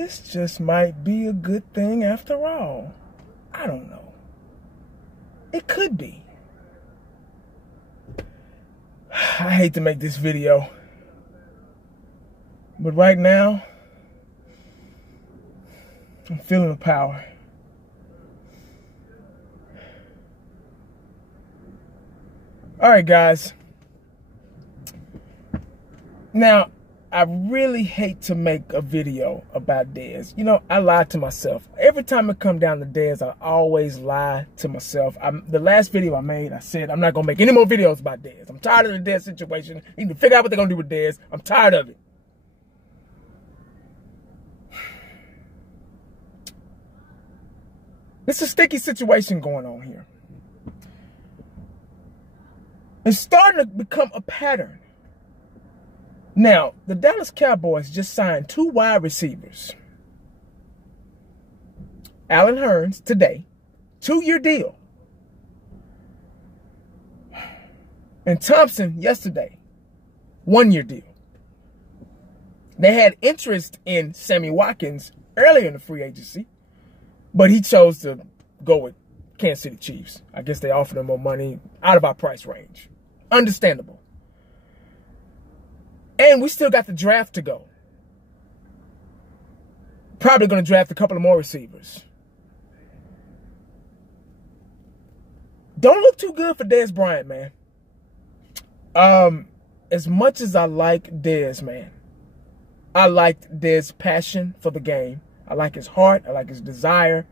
this just might be a good thing after all. I don't know. It could be. I hate to make this video, but right now, I'm feeling the power. All right, guys. Now, I really hate to make a video about Dez. You know, I lied to myself. Every time it come down to Dez, I always lie to myself. The last video I made, I said, I'm not going to make any more videos about Dez. I'm tired of the Dez situation. I need to figure out what they're going to do with Dez. I'm tired of it. It's a sticky situation going on here. It's starting to become a pattern. Now, the Dallas Cowboys just signed 2 wide receivers. Allen Hurns today, 2-year deal. And Thompson yesterday, 1-year deal. They had interest in Sammy Watkins earlier in the free agency, but he chose to go with Kansas City Chiefs. I guess they offered him more money out of our price range. Understandable. And we still got the draft to go. Probably going to draft a couple of more receivers. Don't look too good for Dez Bryant, man. As much as I like Dez, man, I liked Dez's passion for the game. I like his heart. I like his desire.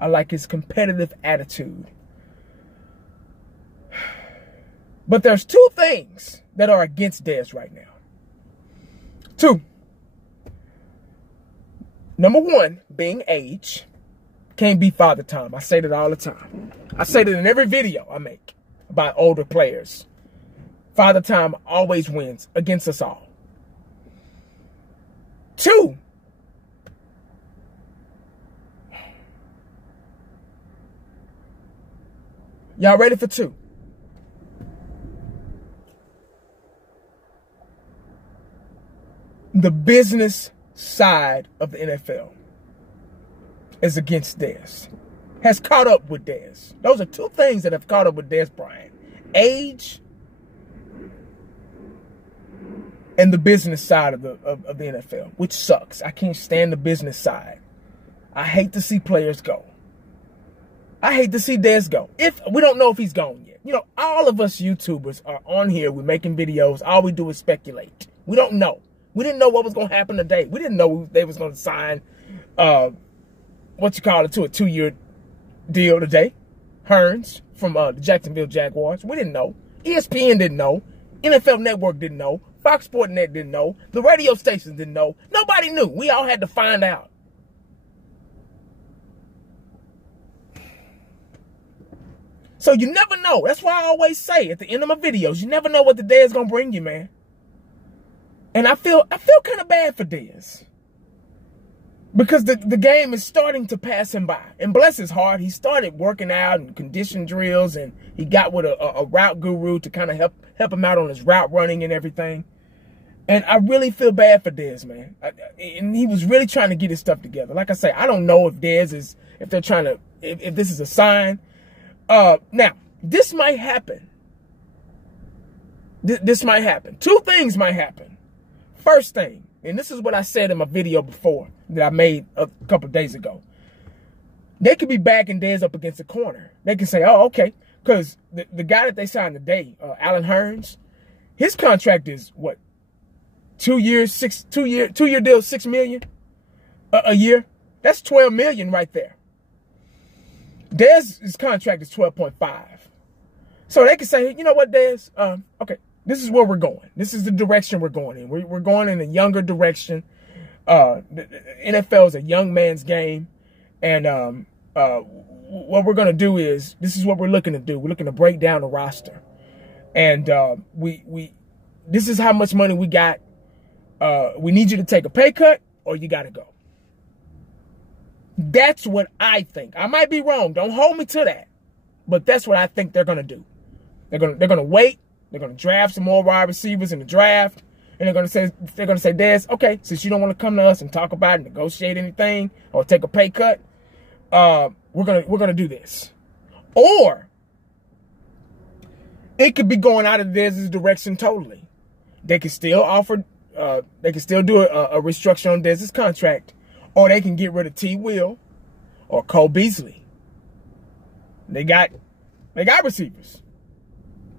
I like his competitive attitude. But there's 2 things that are against Dez right now. 2. Number 1, being age. Can't be father time. I say that all the time. I say that in every video I make about older players. Father time always wins against us all. 2, y'all ready for 2? The business side of the NFL is against Dez. Has caught up with Dez. Those are 2 things that have caught up with Dez Bryant. Age and the business side of the NFL, which sucks. I can't stand the business side. I hate to see players go. I hate to see Dez go. If we don't know if he's gone yet. You know, all of us YouTubers are on here. We're making videos. All we do is speculate. We don't know. We didn't know what was going to happen today. We didn't know they was going to sign, to a 2-year deal today. Hurns from the Jacksonville Jaguars. We didn't know. ESPN didn't know. NFL Network didn't know. Fox Sports Net didn't know. The radio stations didn't know. Nobody knew. We all had to find out. So you never know. That's why I always say at the end of my videos, you never know what the day is going to bring you, man. And I feel kind of bad for Dez. Because the game is starting to pass him by. And bless his heart, he started working out and condition drills. And he got with a route guru to kind of help him out on his route running and everything. And I really feel bad for Dez, man. And he was really trying to get his stuff together. Like I say, I don't know if Dez is, if they're trying to, if this is a sign. Now, this might happen. This might happen. 2 things might happen. First thing, and this is what I said in my video before that I made a couple of days ago. They could be backing Dez up against the corner. They can say, oh, okay, because the guy that they signed today, Allen Hurns, his contract is what? 2 years, 2-year deal, $6 million a year. That's $12 million right there. Dez's contract is 12.5. So they can say, you know what, Dez? Okay. This is where we're going. This is the direction we're going in. We're going in a younger direction. The NFL is a young man's game. And what we're going to do is, this is what we're looking to do. We're looking to break down the roster. And this is how much money we got. We need you to take a pay cut or you got to go. That's what I think. I might be wrong. Don't hold me to that. But that's what I think they're going to do. They're going to wait. They're going to draft some more wide receivers in the draft. And they're gonna say, Dez, okay, since you don't want to come to us and talk about it, negotiate anything, or take a pay cut, we're gonna do this. Or it could be going out of Dez's direction totally. They can still offer, they can still do a restructure on Dez's contract, or they can get rid of T. Will or Cole Beasley. They got receivers.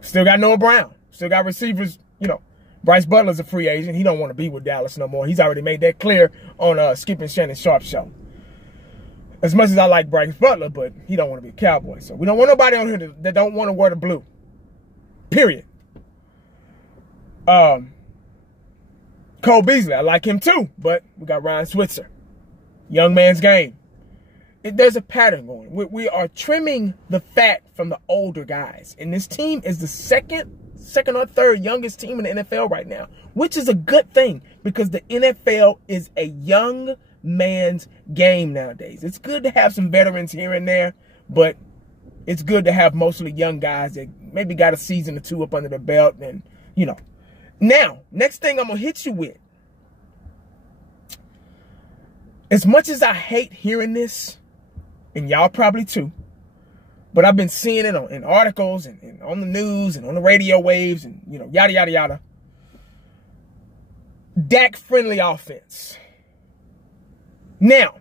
Still got Noah Brown. Still got receivers. You know, Bryce Butler's a free agent. He don't want to be with Dallas no more. He's already made that clear on Skip and Shannon Sharp show. As much as I like Bryce Butler, but he don't want to be a Cowboy. So we don't want nobody on here that don't want to wear the blue. Period. Cole Beasley, I like him too, but we got Ryan Switzer. Young man's game. There's a pattern going. We are trimming the fat from the older guys. And this team is the second or third youngest team in the NFL right now, which is a good thing because the NFL is a young man's game nowadays. It's good to have some veterans here and there, but it's good to have mostly young guys that maybe got a season or two up under their belt. And, you know. Now, next thing I'm going to hit you with. As much as I hate hearing this, and y'all probably too, but I've been seeing it in articles and on the news and on the radio waves and, you know, yada, yada, yada. Dak-friendly offense. Now,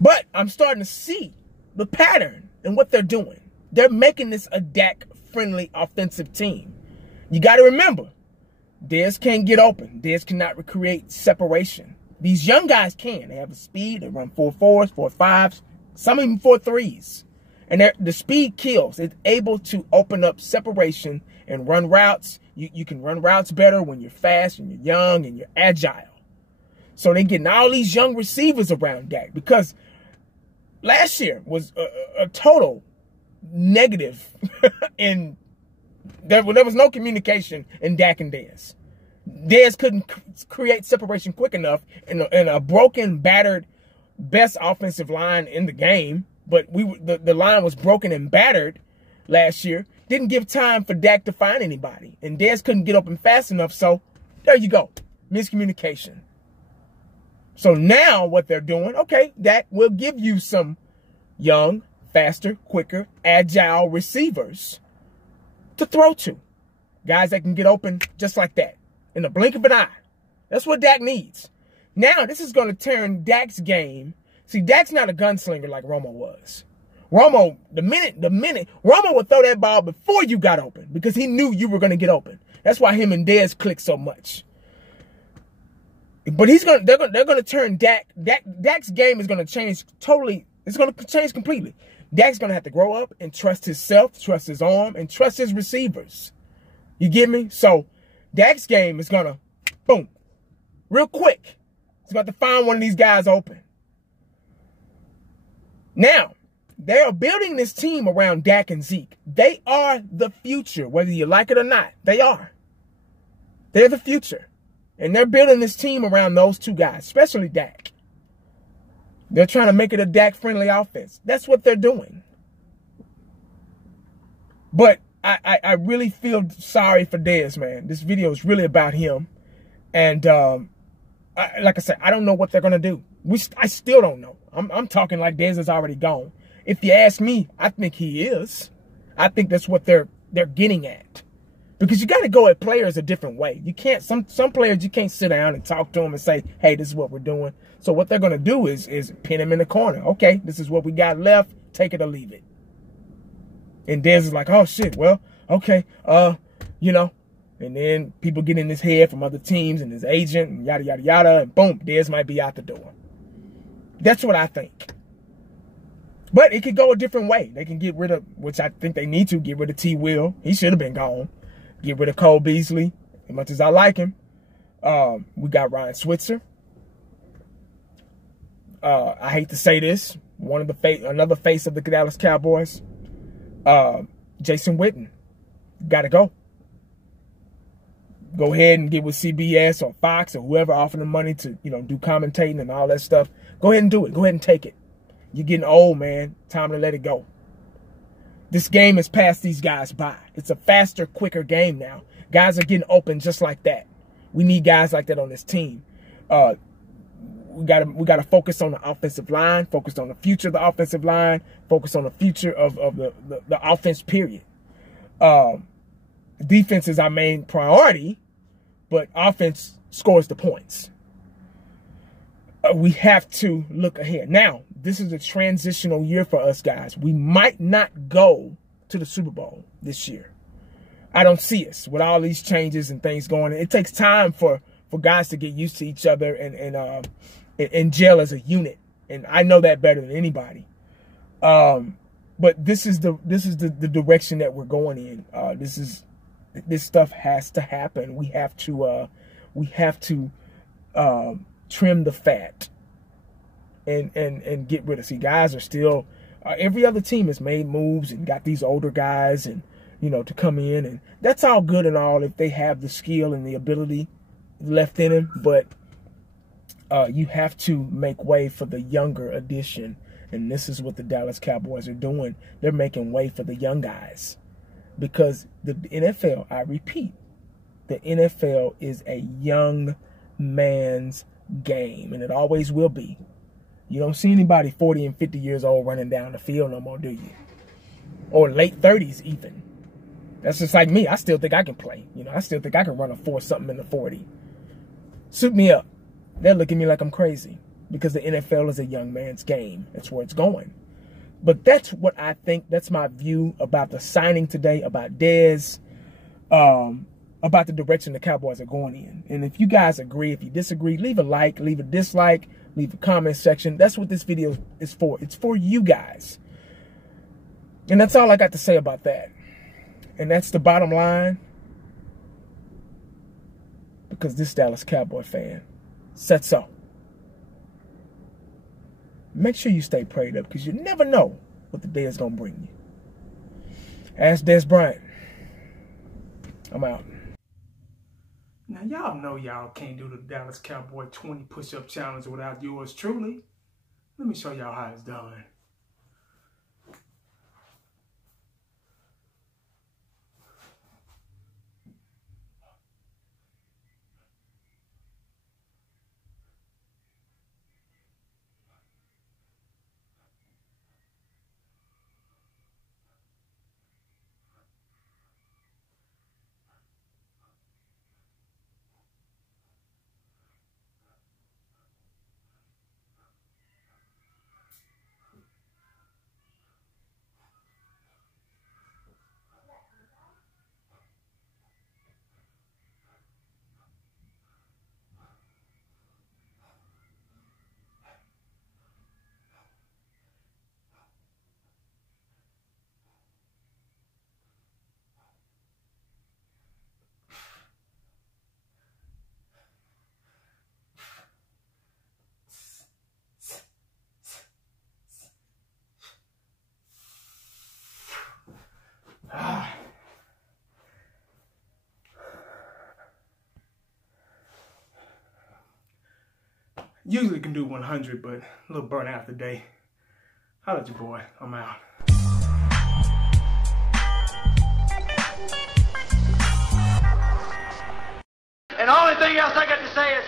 but I'm starting to see the pattern in what they're doing. They're making this a Dak-friendly offensive team. You got to remember, Dez can't get open. Dez cannot recreate separation. These young guys can. They have the speed. They run 4.4s, 4.5s, some even 4.3s. And the speed kills. It's able to open up separation and run routes. You can run routes better when you're fast and you're young and you're agile. So they're getting all these young receivers around Dak because last year was a total negative in there was no communication in Dak and Dez. Dez couldn't create separation quick enough in a broken, battered, best offensive line in the game. But the line was broken and battered last year. Didn't give time for Dak to find anybody. And Dez couldn't get open fast enough. So there you go. Miscommunication. So now what they're doing, okay, Dak will give you some young, faster, quicker, agile receivers to throw to. Guys that can get open just like that. In the blink of an eye. That's what Dak needs. Now, this is going to turn Dak's game. See, Dak's not a gunslinger like Romo was. Romo, the minute, Romo would throw that ball before you got open because he knew you were going to get open. That's why him and Dez click so much. But they're going to turn Dak's game is going to change totally. It's going to change completely. Dak's going to have to grow up and trust himself, trust his arm, and trust his receivers. You get me? So, Dak's game is going to, boom, real quick. He's got to find one of these guys open. Now, they are building this team around Dak and Zeke. They are the future, whether you like it or not. They are. They're the future. And they're building this team around those two guys, especially Dak. They're trying to make it a Dak-friendly offense. That's what they're doing. But I really feel sorry for Dez, man. This video is really about him. And like I said, I don't know what they're going to do. I still don't know. I'm talking like Dez is already gone. If you ask me, I think he is. I think that's what they're getting at. Because you got to go at players a different way. You can't, some players, you can't sit down and talk to them and say, hey, this is what we're doing. So what they're going to do is pin him in the corner. Okay, this is what we got left. Take it or leave it. And Dez is like, oh, shit, well, okay, you know. And then people get in his head from other teams and his agent and yada, yada, yada. And boom, Dez might be out the door. That's what I think. But it could go a different way. They can get rid of, which I think they need to, get rid of T. Will. He should have been gone. Get rid of Cole Beasley, as much as I like him. We got Ryan Switzer. I hate to say this. Another face of the Dallas Cowboys. Jason Witten. Got to go. Go ahead and get with CBS or Fox or whoever offering the money to, you know, do commentating and all that stuff. Go ahead and do it. Go ahead and take it. You're getting old, man. Time to let it go. This game has passed these guys by. It's a faster, quicker game now. Guys are getting open just like that. We need guys like that on this team. We gotta focus on the offensive line, focus on the future of the offensive line, focus on the future of the offense, period. Defense is our main priority, but offense scores the points. We have to look ahead. Now, this is a transitional year for us, guys. We might not go to the Super Bowl this year. I don't see us with all these changes and things going on. It takes time for guys to get used to each other and gel as a unit. And I know that better than anybody. But this is the direction that we're going in. This stuff has to happen. We have to trim the fat and get rid of. See, guys are still every other team has made moves and got these older guys and to come in, and that's all good and all if they have the skill and the ability left in them, but you have to make way for the younger addition, and this is what the Dallas Cowboys are doing. They're making way for the young guys because the NFL, I repeat, the NFL is a young man's game, and it always will be. You don't see anybody 40 and 50 years old running down the field no more, do you? Or late 30s even. That's just like me. I still think I can play. I still think I can run a 4-something in the 40. Suit me up. They're looking at me like I'm crazy because the NFL is a young man's game. That's where it's going. But that's what I think. That's my view about the signing today, about Dez, about the direction the Cowboys are going in. And if you guys agree, if you disagree, leave a like, leave a dislike, leave a comment section. That's what this video is for. It's for you guys. And that's all I got to say about that. And that's the bottom line. Because this Dallas Cowboy fan said so. Make sure you stay prayed up because you never know what the day is going to bring you. Ask Dez Bryant. I'm out. Now, y'all know y'all can't do the Dallas Cowboy 20 push-up challenge without yours truly. Let me show y'all how it's done. Usually can do 100, but a little burnout today. Holla at your boy. I'm out. And the only thing else I got to say is,